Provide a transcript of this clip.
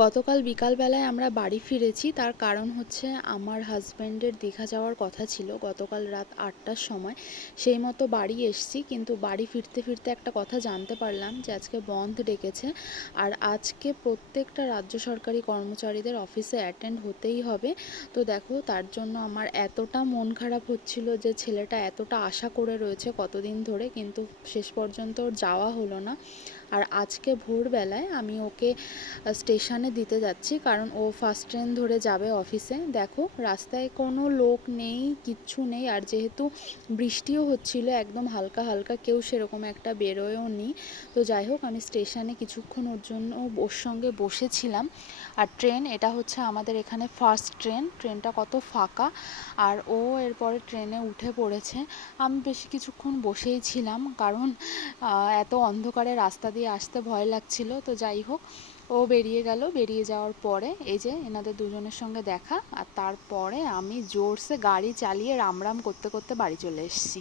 গতকাল বিকালবেলায় আমরা বাড়ি ফিরেছি, তার কারণ হচ্ছে আমার হাজব্যান্ডের দীঘা যাওয়ার কথা ছিল গতকাল রাত ৮টার সময়। সেই মতো বাড়ি এসছি, কিন্তু বাড়ি ফিরতে ফিরতে একটা কথা জানতে পারলাম যে আজকে বন্ধ ডেকেছে। আর আজকে প্রত্যেকটা রাজ্য সরকারি কর্মচারীদের অফিসে অ্যাটেন্ড হতেই হবে। তো দেখো, তার জন্য আমার এতটা মন খারাপ হচ্ছিল যে ছেলেটা এতটা আশা করে রয়েছে কতদিন ধরে, কিন্তু শেষ পর্যন্ত ওর যাওয়া হলো না। আর আজকে ভোরবেলায় আমি ওকে স্টেশনে দিতে যাচ্ছি, কারণ ও ফার্স্ট ট্রেন ধরে যাবে অফিসে। দেখো, রাস্তায় কোনো লোক নেই, কিচ্ছু নেই। আর যেহেতু বৃষ্টিও হচ্ছিল একদম হালকা হালকা, কেউ সেরকম একটা বেরোয়ও নি। তো যাই হোক, আমি স্টেশনে কিছুক্ষণ ওর জন্য ওর সঙ্গে বসেছিলাম। আর ট্রেন এটা হচ্ছে আমাদের এখানে ফার্স্ট ট্রেন, ট্রেনটা কত ফাঁকা। আর ও এরপরে ট্রেনে উঠে পড়েছে। আমি বেশি কিছুক্ষণ বসেই ছিলাম, কারণ এত অন্ধকারে রাস্তা দিয়ে আসতে ভয় লাগছিল। তো যাই হোক, ও বেরিয়ে গেল। বেরিয়ে যাওয়ার পরে এই যে এনাদের দুজনের সঙ্গে দেখা, আর তারপরে আমি জোরসে গাড়ি চালিয়ে রাম রাম করতে করতে বাড়ি চলে এসেছি।